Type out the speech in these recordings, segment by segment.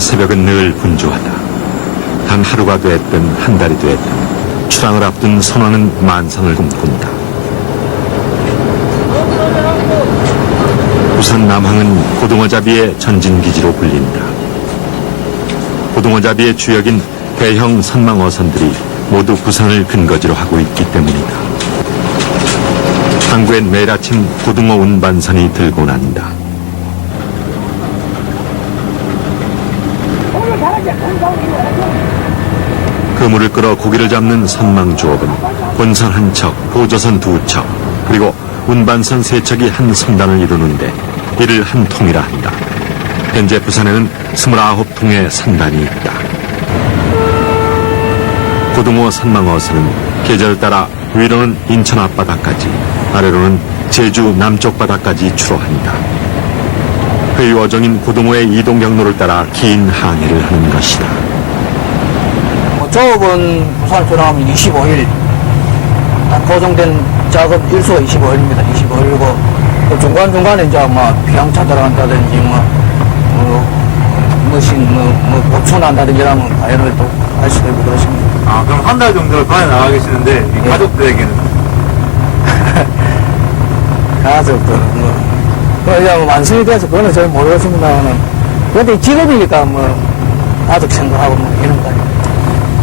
새벽은 늘 분주하다. 단 하루가 됐든 한 달이 됐든 출항을 앞둔 선원은 만상을 꿈꾼다. 부산 남항은 고등어잡이의 전진기지로 불린다. 고등어잡이의 주역인 대형 선망어선들이 모두 부산을 근거지로 하고 있기 때문이다. 항구엔 매일 아침 고등어 운반선이 들고 난다. 그물을 끌어 고기를 잡는 선망조업은 본선 한 척, 보조선 두 척, 그리고 운반선 세 척이 한 선단을 이루는데 이를 한 통이라 한다. 현재 부산에는 29통의 선단이 있다. 고등어 선망어선은 계절 따라 위로는 인천 앞바다까지, 아래로는 제주 남쪽 바다까지 출어한다. 회의 어종인 고등어의 이동 경로를 따라 긴 항해를 하는 것이다. 조업은 부산 출항하면 25일, 고정된 작업 일수가 25일입니다. 25일이고 중간중간에 이제 피항 찾아간다든지 머신 보충한다든지 하면 과외를 또 할 수도 있고 그렇습니다. 아, 그럼 한 달 정도를 과외 나가 계시는데 이 가족들에게는? 가족들 그냥 완성이 돼서 그거는 잘 모르겠습니다만 그런데 직업이니까 가족 생각하고 이런 거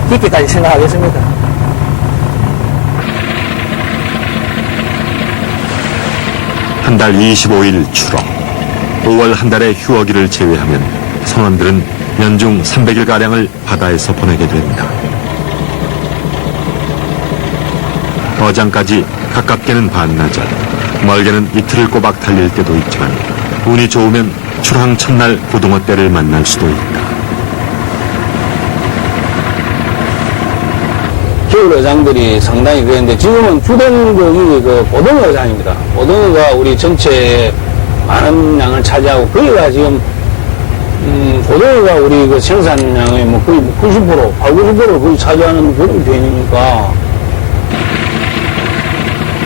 깊게까지 생각하겠습니다. 한 달 25일 출어, 5월 한 달의 휴어기를 제외하면 선원들은 연중 300일가량을 바다에서 보내게 된다. 어장까지 가깝게는 반나절, 멀게는 이틀을 꼬박 달릴 때도 있지만 운이 좋으면 출항 첫날 고등어 떼를 만날 수도 있다. 겨울 어장들이 상당히 그랬는데 지금은 주된 고등어 어장입니다. 고등어가 우리 전체에 많은 양을 차지하고 거기가 지금 고등어가 우리 그 생산량의 거의 90%, 80~90%를 거의 차지하는 그런 편이니까.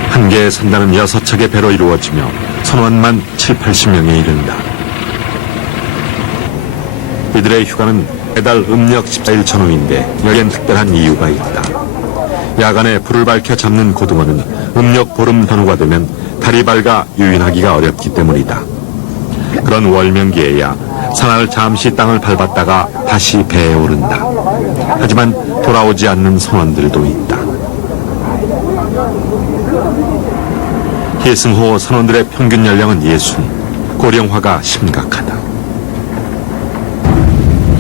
한 개의 선단은 6척의 배로 이루어지며 선원만 70~80명에 이른다. 이들의 휴가는 매달 음력 14일 전후인데 여기엔 특별한 이유가 있다. 야간에 불을 밝혀 잡는 고등어는 음력 보름 전후가 되면 달이 밝아 유인하기가 어렵기 때문이다. 그런 월명기에야 사나흘 잠시 땅을 밟았다가 다시 배에 오른다. 하지만 돌아오지 않는 선원들도 있다. 해승호 선원들의 평균 연령은 60, 고령화가 심각하다.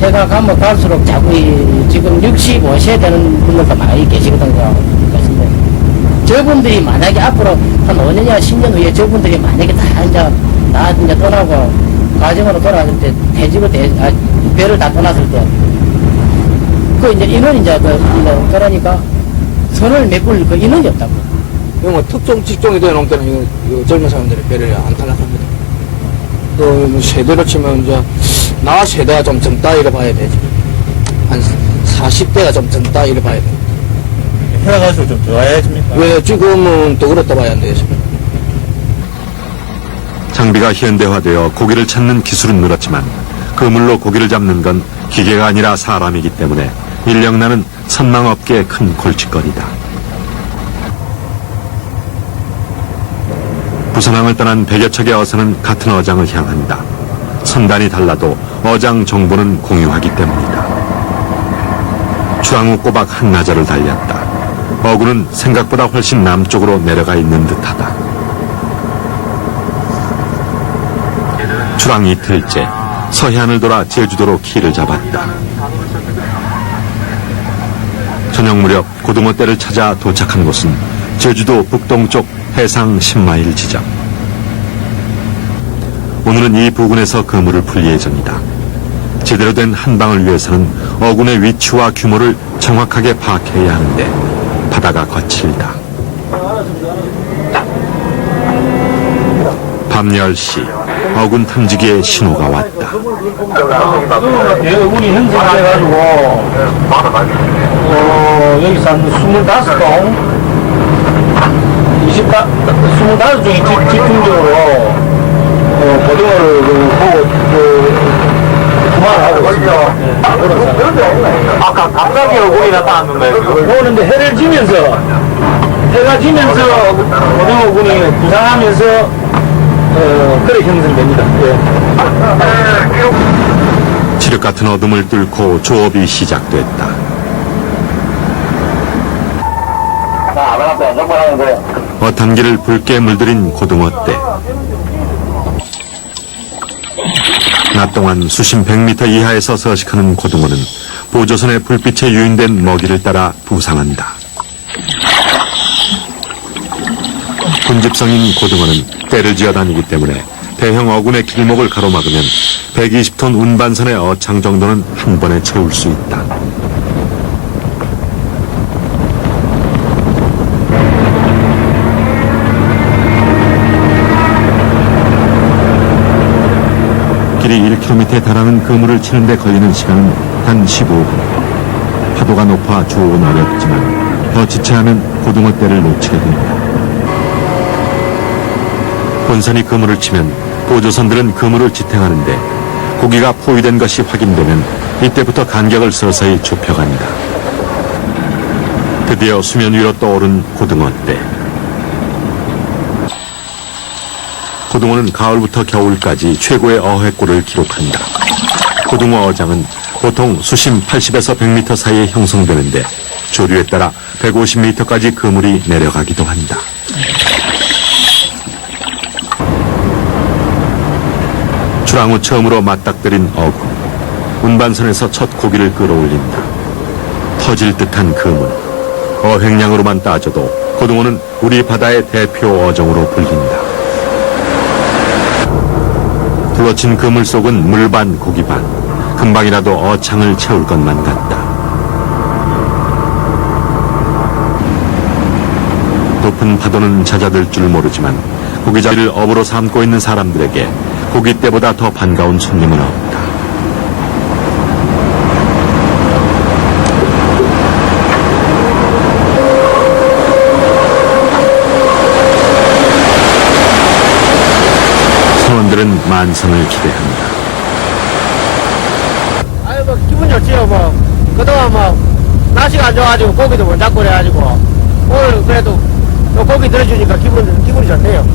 해가 가면 갈수록 자꾸 지금 65세 되는 분들도 많이 계시거든요. 그래서 저분들이 만약에 앞으로 한 5년이나 10년 후에 저분들이 만약에 다 이제 떠나고 가정으로 돌아왔을 때 배를 다 떠났을 때 그 이제 인원이 이제 그러니까 선을 메꿀 그 인원이 없다고. 이거 특정 직종이 되는 때는 이거 젊은 사람들이 배를 안 탈락합니다. 또 세대로 치면 이제 나 세대가 좀 젊다 이래 봐야 되지. 한 40대가 좀 젊다 이래 봐야 돼. 해가 갈수록 좀 좋아해집니까? 왜 지금은 또 그렇다 봐야 안 되겠어요. 장비가 현대화되어 고기를 찾는 기술은 늘었지만 그물로 고기를 잡는 건 기계가 아니라 사람이기 때문에 인력난은 선망업계의 큰 골칫거리다. 부산항을 떠난 100여 척의 어선은 같은 어장을 향한다. 선단이 달라도 어장 정보는 공유하기 때문이다. 출항 후 꼬박 한나절을 달렸다. 어구는 생각보다 훨씬 남쪽으로 내려가 있는 듯하다. 출항 이틀째, 서해안을 돌아 제주도로 키를 잡았다. 저녁 무렵 고등어 떼를 찾아 도착한 곳은 제주도 북동쪽 해상 10마일 지점. 오늘은 이 부근에서 그물을 풀 예정이다. 제대로 된 한방을 위해서는 어군의 위치와 규모를 정확하게 파악해야 하는데 바다가 거칠다. 밤 10시 어군 탐지기의 신호가 왔다. 우리 형성해가지고 여기서 한 25동 25종이 집중적으로 고등어를 보고 생활하고 있습니다. 아까 감각이 얼굴이 나타났는데 오는데 해가 지면서 고등어군이 부상하면서 그렇게 형성됩니다. 예. 칠흑 같은 어둠을 뚫고 조업이 시작됐다. 어탄기를 붉게 물들인 고등어떼. 낮 동안 수심 100m 이하에서 서식하는 고등어는 보조선의 불빛에 유인된 먹이를 따라 부상한다. 군집성인 고등어는 떼를 지어다니기 때문에 대형 어군의 길목을 가로막으면 120톤 운반선의 어창 정도는 한 번에 채울 수 있다. 길이 1km에 달하는 그물을 치는데 걸리는 시간은 단 15분. 파도가 높아 조업은 어렵지만 더 지체하면 고등어 떼를 놓치게 됩니다. 본선이 그물을 치면 보조선들은 그물을 지탱하는데 고기가 포위된 것이 확인되면 이때부터 간격을 서서히 좁혀간다. 드디어 수면 위로 떠오른 고등어떼. 고등어는 가을부터 겨울까지 최고의 어획골을 기록한다. 고등어 어장은 보통 수심 80에서 100m 사이에 형성되는데 조류에 따라 150m까지 그물이 내려가기도 한다. 출항 후 처음으로 맞닥뜨린 어군. 운반선에서 첫 고기를 끌어올린다. 터질 듯한 그물. 어획량으로만 따져도 고등어는 우리 바다의 대표 어종으로 불린다. 둘러친 그물 속은 물반 고기반. 금방이라도 어창을 채울 것만 같다. 높은 파도는 잦아들 줄 모르지만 고기잡이를 업으로 삼고 있는 사람들에게 고깃대보다 더 반가운 손님은 없다. 선원들은 만선을 기대한다. 아유, 뭐, 기분 좋지요, 뭐. 그동안 뭐, 날씨가 안 좋아가지고 고기도 못 잡고 그래가지고, 오늘 그래도 또 고기 들어주니까 기분이 좋네요.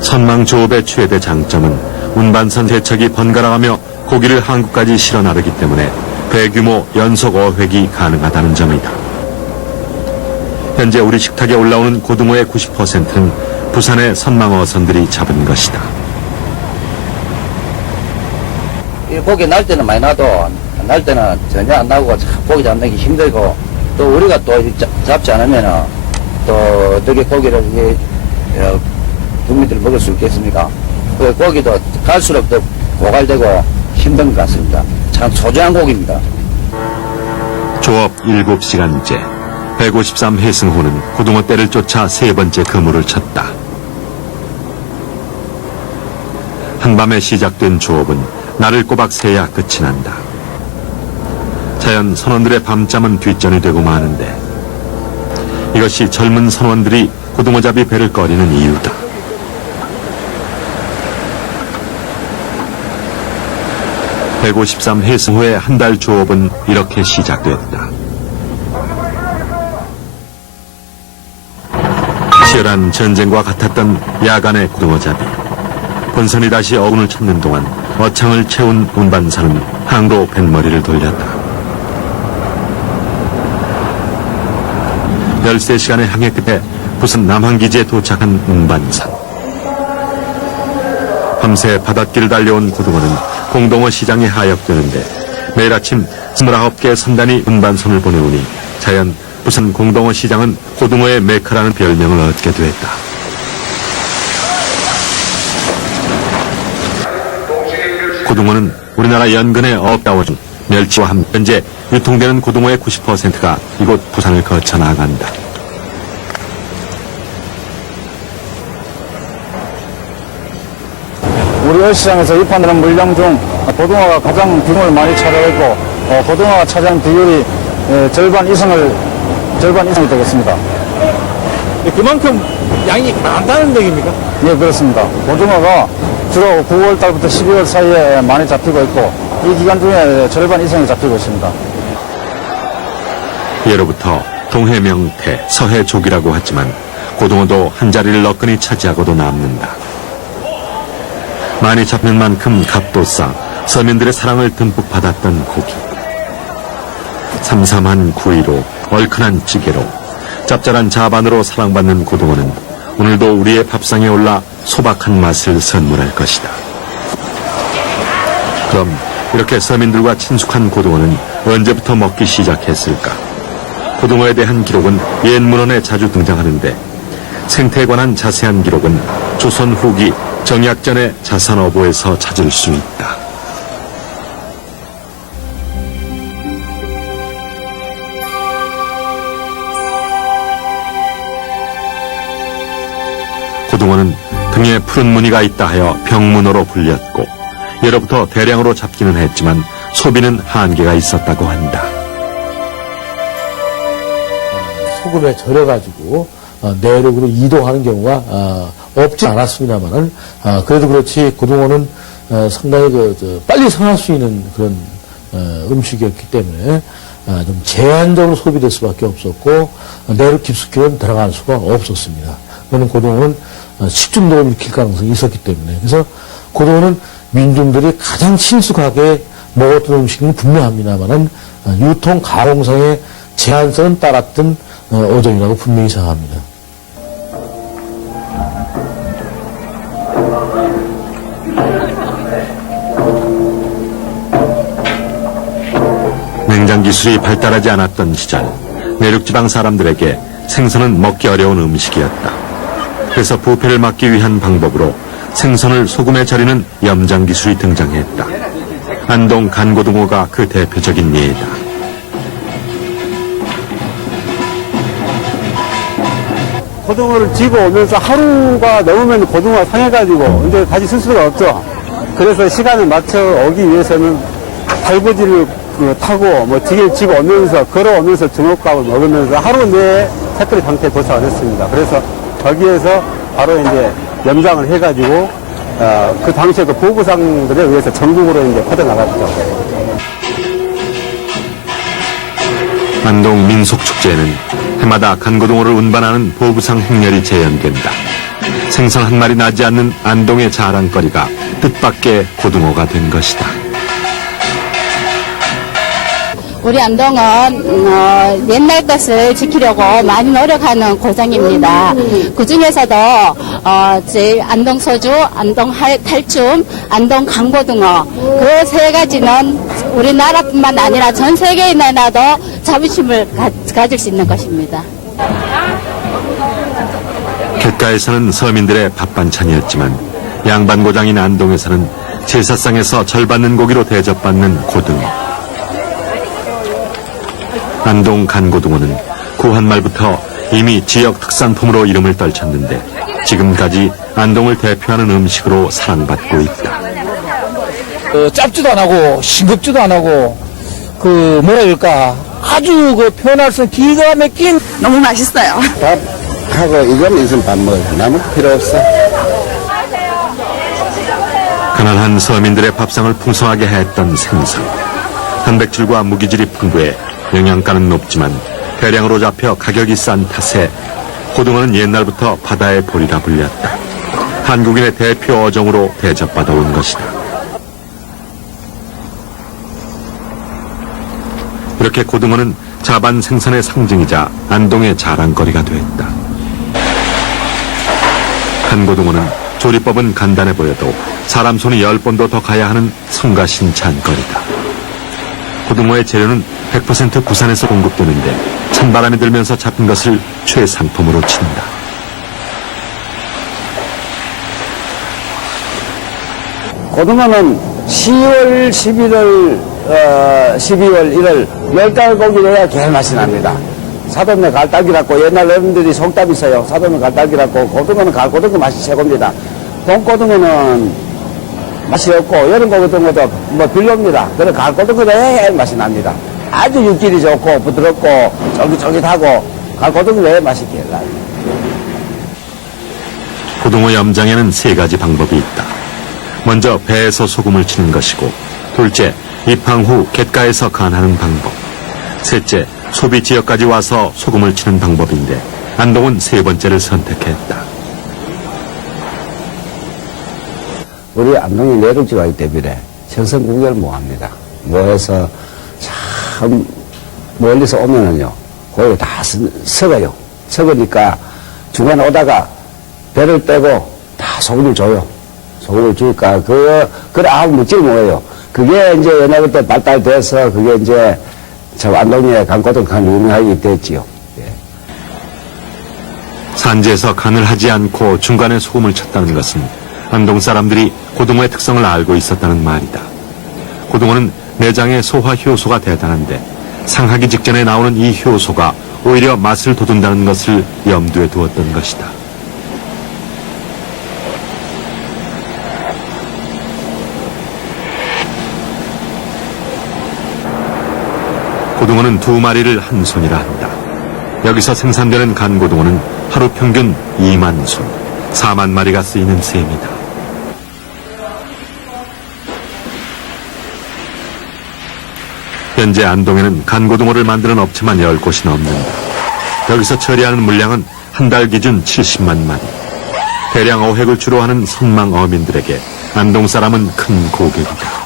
선망 조업의 최대 장점은 운반선 세척이 번갈아가며 고기를 항구까지 실어 나르기 때문에 대규모 연속 어획이 가능하다는 점이다. 현재 우리 식탁에 올라오는 고등어의 90%는 부산의 선망 어선들이 잡은 것이다. 이 고기 날 때는 많이 나도 날 때는 전혀 안 나고 고기 잡는 게 힘들고 또 우리가 또 잡지 않으면은 또 어떻게 고기를 국민들이 먹을 수 있겠습니까? 그 고기도 갈수록 더 고갈되고 힘든 것 같습니다. 참 소중한 고기입니다. 조업 7시간째 153 해승호는 고등어 떼를 쫓아 세 번째 그물을 쳤다. 한밤에 시작된 조업은 날을 꼬박 새야 끝이 난다. 자연 선원들의 밤잠은 뒷전이 되고 마는데 이것이 젊은 선원들이 고등어잡이 배를 꺼리는 이유다. (153) 해승 후의 한 달 조업은 이렇게 시작됐다. 치열한 전쟁과 같았던 야간의 고등어잡이. 본선이 다시 어군을 찾는 동안 어창을 채운 운반선은 항로 뱃머리를 돌렸다. 13시간의 항해 끝에 부산 남한기지에 도착한 운반선. 밤새 바닷길을 달려온 고등어는 공동어 시장에 하역되는데 매일 아침 29개 선단이 운반선을 보내오니 자연 부산 공동어 시장은 고등어의 메카라는 별명을 얻게 됐다. 고등어는 우리나라 연근의 어업다워 중 멸치와 함께 현재 유통되는 고등어의 90%가 이곳 부산을 거쳐 나간다. 우리 어시장에서 입하되는 물량 중 고등어가 가장 비중을 많이 차지하고 고등어가 차지하는 비율이 절반 이상이 되겠습니다. 그만큼 양이 많다는 얘기입니까? 예, 그렇습니다. 고등어가 주로 9월 달부터 12월 사이에 많이 잡히고 있고, 이 기간 중에 절반 이상이 잡히고 있습니다. 예로부터 동해 명태, 서해 족이라고 하지만 고등어도 한 자리를 너끈히 차지하고도 남는다. 많이 잡는 만큼 값도 싸 서민들의 사랑을 듬뿍 받았던 고기. 삼삼한 구이로, 얼큰한 찌개로, 짭짤한 자반으로 사랑받는 고등어는 오늘도 우리의 밥상에 올라 소박한 맛을 선물할 것이다. 그럼 이렇게 서민들과 친숙한 고등어는 언제부터 먹기 시작했을까? 고등어에 대한 기록은 옛 문헌에 자주 등장하는데 생태에 관한 자세한 기록은 조선 후기 정약전의 자산어보에서 찾을 수 있다. 고등어는 등에 푸른 무늬가 있다 하여 병문어로 불렸고 예로부터 대량으로 잡기는 했지만 소비는 한계가 있었다고 한다. 소금에 절여가지고 내륙으로 이동하는 경우가 없지 않았습니다만은 그래도 그렇지 고등어는 상당히 빨리 상할 수 있는 그런 음식이었기 때문에 좀 제한적으로 소비될 수밖에 없었고 내륙 깊숙이는 들어갈 수가 없었습니다. 그러면 고등어는 식중독을 일으킬 가능성이 있었기 때문에 그래서 고등어는 민중들이 가장 친숙하게 먹었던 음식은 분명합니다만은 유통 가공상의 제한성은 따랐던 어종이라고 분명히 생각합니다. 냉장 기술이 발달하지 않았던 시절 내륙지방 사람들에게 생선은 먹기 어려운 음식이었다. 그래서 부패를 막기 위한 방법으로 생선을 소금에 절이는 염장 기술이 등장했다. 안동 간고등어가 그 대표적인 예다. 고등어를 쥐고 오면서 하루가 넘으면 고등어가 상해가지고 이제 다시 쓸 수가 없죠. 그래서 시간을 맞춰 오기 위해서는 달구지를 타고 뭐 지게 쥐고 오면서 걸어오면서 주먹밥을 먹으면서 하루 내에 새끼리 방태에 도착을 했습니다. 그래서 거기에서 바로 이제 염장을 해가지고 그 당시에도 보부상들에 의해서 전국으로 이제 퍼져나갔죠. 안동 민속축제에는 해마다 간고등어를 운반하는 보부상 행렬이 재현된다. 생선 한 마리 나지 않는 안동의 자랑거리가 뜻밖의 고등어가 된 것이다. 우리 안동은 옛날 것을 지키려고 많이 노력하는 고장입니다. 그 중에서도 제일 안동 소주, 안동 탈춤, 안동 강고등어 그 세 가지는 우리나라뿐만 아니라 전 세계에 내놔도 자부심을 가질 수 있는 것입니다. 갯가에서는 서민들의 밥반찬이었지만 양반고장인 안동에서는 제사상에서 절받는 고기로 대접받는 고등어. 안동 간고등어는 구한말부터 이미 지역 특산품으로 이름을 떨쳤는데 지금까지 안동을 대표하는 음식으로 사랑받고 있다. 짭지도 안 하고 싱겁지도 안 하고 뭐라 그럴까 아주 표현할 수 기가 막힌 너무 맛있어요. 밥하고 이거는 있으면 밥 먹어요. 나무 필요 없어. 가난한 서민들의 밥상을 풍성하게 했던 생선. 단백질과 무기질이 풍부해 영양가는 높지만 대량으로 잡혀 가격이 싼 탓에 고등어는 옛날부터 바다의 볼이라 불렸다. 한국인의 대표 어종으로 대접받아온 것이다. 이렇게 고등어는 자반 생선의 상징이자 안동의 자랑거리가 됐다. 간고등어는 조리법은 간단해 보여도 사람 손이 10번도 더 가야 하는 성가신찬 거리다. 고등어의 재료는 100% 부산에서 공급되는데 찬바람이 들면서 잡힌 것을 최상품으로 친다. 고등어는 10월, 12월, 1월, 10달 고기 내야 제일 맛이 납니다. 사돈네 갈딱이라고 옛날 어른들이 속담 있어요. 사돈네 갈딱이라고 고등어는 갈고등어 맛이 최고입니다. 봄고등어는 맛이 없고 여름 고등어도 뭐 별로입니다. 그래서 갈고등어 내야 맛이 납니다. 아주 육질이 좋고 부드럽고 쫄깃쫄깃하고 갈고등어 내야 맛이 제일 나요. 고등어 염장에는 3가지 방법이 있다. 먼저 배에서 소금을 치는 것이고, 둘째, 입항 후 갯가에서 간하는 방법, 셋째, 소비 지역까지 와서 소금을 치는 방법인데 안동은 3번째를 선택했다. 우리 안동이 내륙지가 있기 때문에 생선 구경을 못합니다. 뭐해서 참 멀리서 오면은요, 거기 다 썩어요. 썩으니까 중간에 오다가 배를 빼고 다 소금을 줘요. 소금을 주니까 그래 아무 먹지를 못해요. 그게 이제 옛날부터 발달돼서 그게 이제 저 안동의 간고등간 유명하게 됐지요. 예. 산지에서 간을 하지 않고 중간에 소금을 쳤다는 것은 안동 사람들이 고등어의 특성을 알고 있었다는 말이다. 고등어는 내장의 소화 효소가 대단한데 상하기 직전에 나오는 이 효소가 오히려 맛을 돋운다는 것을 염두에 두었던 것이다. 고등어는 2마리를 한 손이라 한다. 여기서 생산되는 간고등어는 하루 평균 2만 손, 4만 마리가 쓰이는 셈이다. 현재 안동에는 간고등어를 만드는 업체만 10곳이 넘는다. 여기서 처리하는 물량은 한 달 기준 70만 마리. 대량 어획을 주로 하는 선망 어민들에게 안동 사람은 큰 고객이다.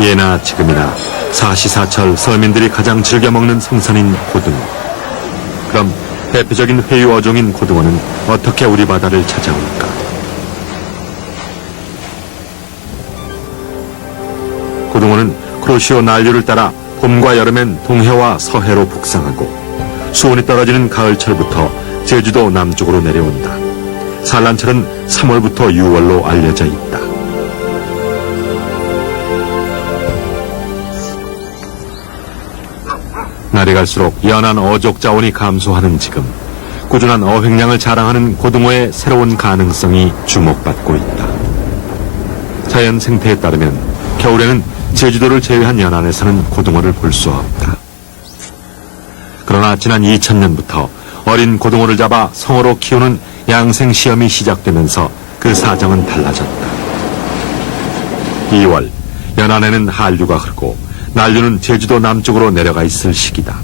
예나 지금이나 사시사철 서민들이 가장 즐겨 먹는 생선인 고등어. 그럼 대표적인 회유 어종인 고등어는 어떻게 우리 바다를 찾아올까? 고등어는 크로시오 난류를 따라 봄과 여름엔 동해와 서해로 북상하고 수온이 떨어지는 가을철부터 제주도 남쪽으로 내려온다. 산란철은 3월부터 6월로 알려져 있다. 날이 갈수록 연안 어족 자원이 감소하는 지금 꾸준한 어획량을 자랑하는 고등어의 새로운 가능성이 주목받고 있다. 자연 생태에 따르면 겨울에는 제주도를 제외한 연안에서는 고등어를 볼 수 없다. 그러나 지난 2000년부터 어린 고등어를 잡아 성어로 키우는 양생 시험이 시작되면서 그 사정은 달라졌다. 2월, 연안에는 한류가 흐르고 난류는 제주도 남쪽으로 내려가 있을 시기다.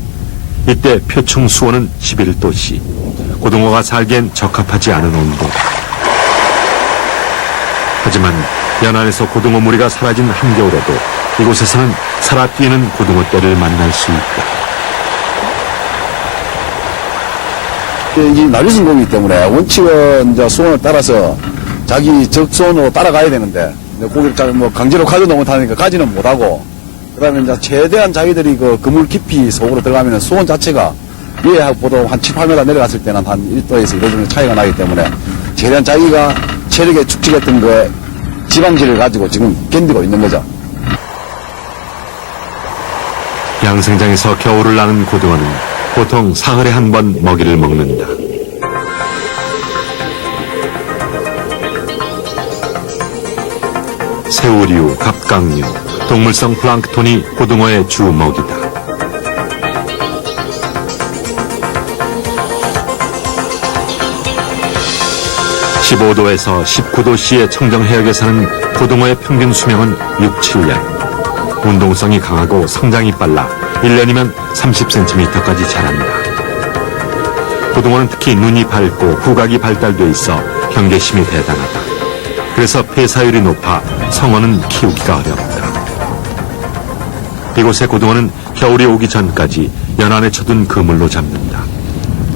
이때 표충 수온은 11도씨, 고등어가 살기엔 적합하지 않은 온도다. 하지만 연안에서 고등어 무리가 사라진 한겨울에도 이곳에서는 살아 뛰는 고등어 떼를 만날 수 있다. 이 난류성공이기 때문에 원칙은 이제 수온을 따라서 자기 적수온으로 따라가야 되는데 고기를 뭐 강제로 가져도 못하니까 가지는 못하고, 그다음에 이제 최대한 자기들이 그 그물 깊이 속으로 들어가면 수온 자체가 위에보다 한 7, 8m 내려갔을 때는 한 1도에서 2도 정도 차이가 나기 때문에 최대한 자기가 체력에 축적했던 거에 지방질을 가지고 지금 견디고 있는 거죠. 양생장에서 겨울을 나는 고등어는 보통 사흘에 한 번 먹이를 먹는다. 새우류, 갑각류, 동물성 플랑크톤이 고등어의 주 먹이다. (15도에서 19도씨의 청정해역에 사는 고등어의 평균 수명은 6, 7년. 운동성이 강하고 성장이 빨라 1년이면 30cm까지 자란다. 고등어는 특히 눈이 밝고 후각이 발달돼 있어 경계심이 대단하다. 그래서 폐사율이 높아 성어는 키우기가 어렵다. 이곳의 고등어는 겨울이 오기 전까지 연안에 쳐둔 그물로 잡는다.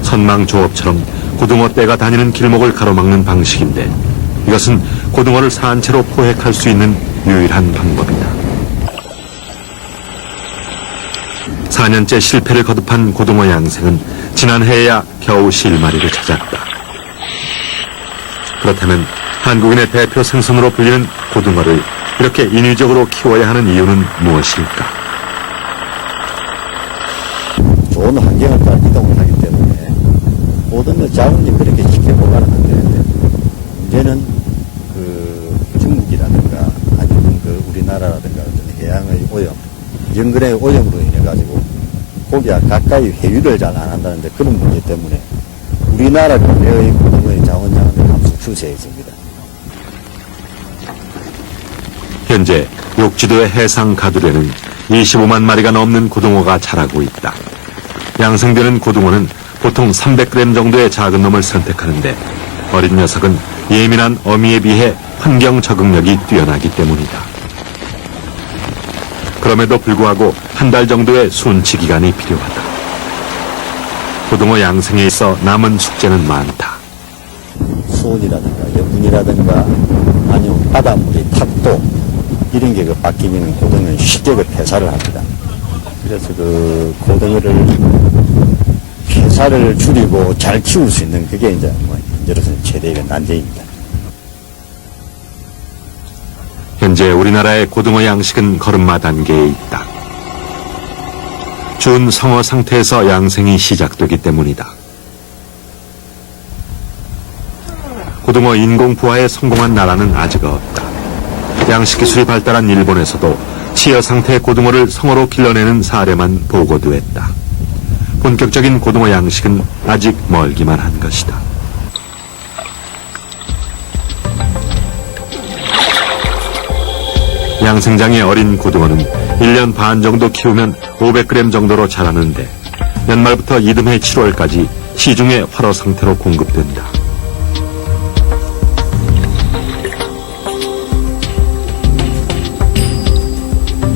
선망조업처럼 고등어 떼가 다니는 길목을 가로막는 방식인데 이것은 고등어를 산채로 포획할 수 있는 유일한 방법이다. 4년째 실패를 거듭한 고등어 양생은 지난해에야 겨우 실마리를 찾았다. 그렇다면 한국인의 대표 생선으로 불리는 고등어를 이렇게 인위적으로 키워야 하는 이유는 무엇일까? 좋은 환경을 따라 이동을 하기 때문에 모든 걸 자원이 그렇게 쉽게 보관을 안 되는데, 문제는 그 중국이라든가 아니면 그 우리나라라든가 어떤 해양의 오염, 연근의 오염으로 인해 가지고 고기와 가까이 회유를 잘 안 한다는데 그런 문제 때문에 우리나라 근래의 고등어의 자원량은 감소 추세에 있습니다. 현재 욕지도의 해상 가두리에는 25만 마리가 넘는 고등어가 자라고 있다. 양생되는 고등어는 보통 300g 정도의 작은 놈을 선택하는데 어린 녀석은 예민한 어미에 비해 환경 적응력이 뛰어나기 때문이다. 그럼에도 불구하고 한 달 정도의 순치 기간이 필요하다. 고등어 양생에 있어 남은 숙제는 많다. 수온이라든가 여분이라든가 아니면 바닷물의 탁도 이런 게 바뀌면 고등어는 쉽게 폐사를 합니다. 그래서 고등어를 폐사를 줄이고 잘 키울 수 있는 그게 이제 현재로서는 최대의 난제입니다. 현재 우리나라의 고등어 양식은 걸음마 단계에 있다. 준성어 상태에서 양생이 시작되기 때문이다. 고등어 인공 부화에 성공한 나라는 아직 없다. 양식 기술이 발달한 일본에서도 치어 상태의 고등어를 성어로 길러내는 사례만 보고됐다. 본격적인 고등어 양식은 아직 멀기만 한 것이다. 양생장의 어린 고등어는 1년 반 정도 키우면 500g 정도로 자라는데 연말부터 이듬해 7월까지 시중에 활어 상태로 공급된다.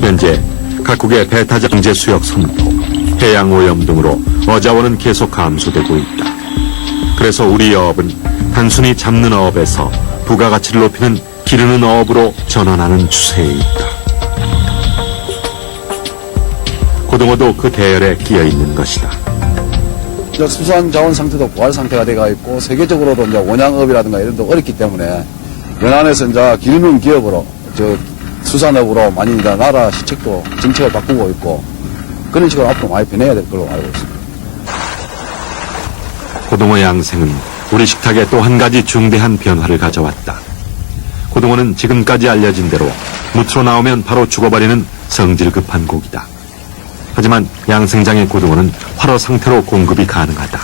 현재 각국의 배타적 경제 수역 선포, 해양 오염 등으로 어자원은 계속 감소되고 있다. 그래서 우리 어업은 단순히 잡는 어업에서 부가가치를 높이는 기르는 어업으로 전환하는 추세에 있다. 고등어도 그 대열에 끼어 있는 것이다. 수산 자원 상태도 고갈 상태가 돼가 있고 세계적으로도 이제 원양업이라든가 이런 데 어렵기 때문에 연안에서 이제 기르는 기업으로 수산업으로 많이 이제 나라 시책도 정책을 바꾸고 있고 그런 식으로 앞으로 많이 변해야 될 걸로 알고 있습니다. 고등어 양생은 우리 식탁에 또 한 가지 중대한 변화를 가져왔다. 고등어는 지금까지 알려진 대로 무트로 나오면 바로 죽어버리는 성질 급한 고기다. 하지만 양생장의 고등어는 활어 상태로 공급이 가능하다.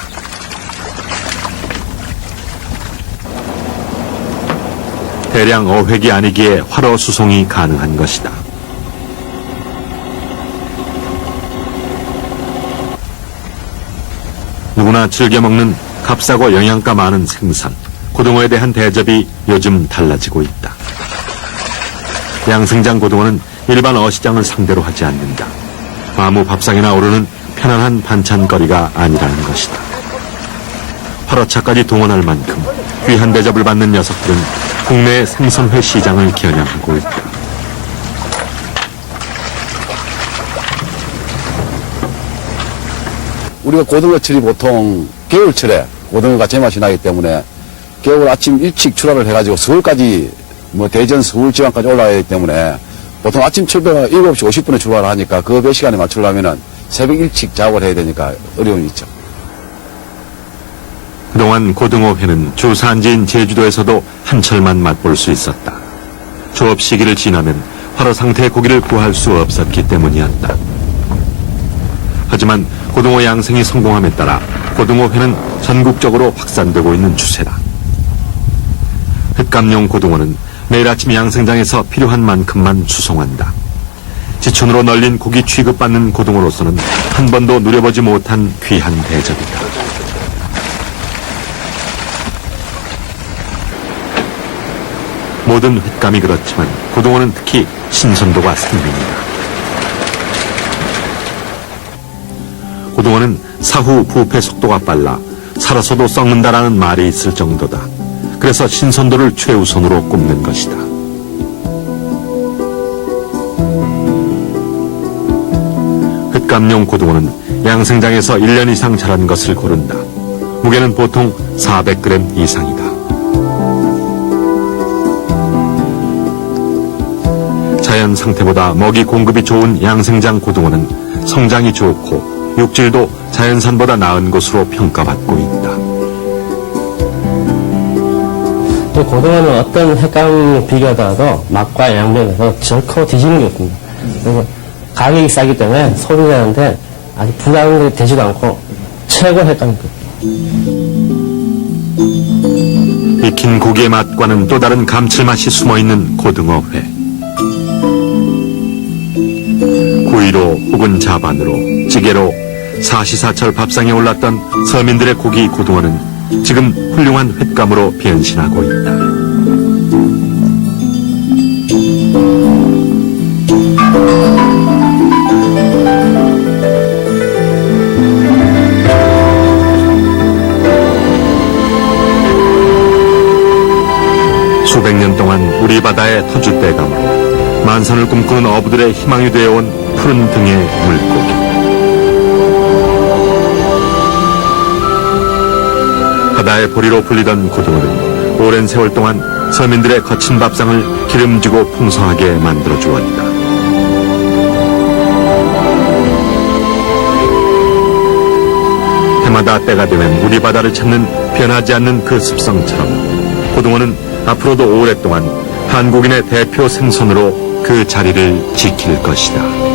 대량 어획이 아니기에 활어 수송이 가능한 것이다. 누구나 즐겨 먹는 값싸고 영양가 많은 생선, 고등어에 대한 대접이 요즘 달라지고 있다. 양생장 고등어는 일반 어시장을 상대로 하지 않는다. 아무 밥상에나 오르는 편안한 반찬거리가 아니라는 것이다. 활어차까지 동원할 만큼 귀한 대접을 받는 녀석들은 국내 생선회 시장을 겨냥하고 있다. 우리가 고등어철이 보통 겨울철에 고등어가 제맛이 나기 때문에 겨울 아침 일찍 출하를 해가지고 서울까지 대전 서울 지방까지 올라가야 되기 때문에 보통 아침 출발가 7시 50분에 출발을 하니까 그 배 시간에 맞추려면은 새벽 일찍 작업을 해야 되니까 어려움이 있죠. 그동안 고등어회는 주산지인 제주도에서도 한철만 맛볼 수 있었다. 조업 시기를 지나면 활어 상태의 고기를 구할 수 없었기 때문이었다. 하지만 고등어 양생이 성공함에 따라 고등어회는 전국적으로 확산되고 있는 추세다. 횟감용 고등어는 매일 아침 양생장에서 필요한 만큼만 수송한다. 지천으로 널린 고기 취급받는 고등어로서는 한 번도 누려보지 못한 귀한 대접이다. 모든 횟감이 그렇지만 고등어는 특히 신선도가 생명이다. 고등어는 사후 부패 속도가 빨라 살아서도 썩는다라는 말이 있을 정도다. 그래서 신선도를 최우선으로 꼽는 것이다. 횟감용 고등어는 양생장에서 1년 이상 자란 것을 고른다. 무게는 보통 400g 이상이다. 자연 상태보다 먹이 공급이 좋은 양생장 고등어는 성장이 좋고 육질도 자연산보다 나은 것으로 평가받고 있다. 또 고등어는 어떤 횟감 비교하더라도 맛과 양면에서 결코 뒤지는 게 없습니다. 그리고 가격이 싸기 때문에 소비자한테 아직 부담이 되지도 않고 최고 횟감급. 익힌 고기의 맛과는 또 다른 감칠맛이 숨어있는 고등어회. 구이로 혹은 자반으로, 찌개로 사시사철 밥상에 올랐던 서민들의 고기 고등어는 지금 훌륭한 횟감으로 변신하고 있다. 수백 년 동안 우리 바다의 터줏대감으로 만선을 꿈꾸는 어부들의 희망이 되어온 푸른 등의 물고기. 바다의 보리로 불리던 고등어는 오랜 세월 동안 서민들의 거친 밥상을 기름지고 풍성하게 만들어 주었다. 해마다 때가 되면 우리 바다를 찾는 변하지 않는 그 습성처럼 고등어는 앞으로도 오랫동안 한국인의 대표 생선으로 그 자리를 지킬 것이다.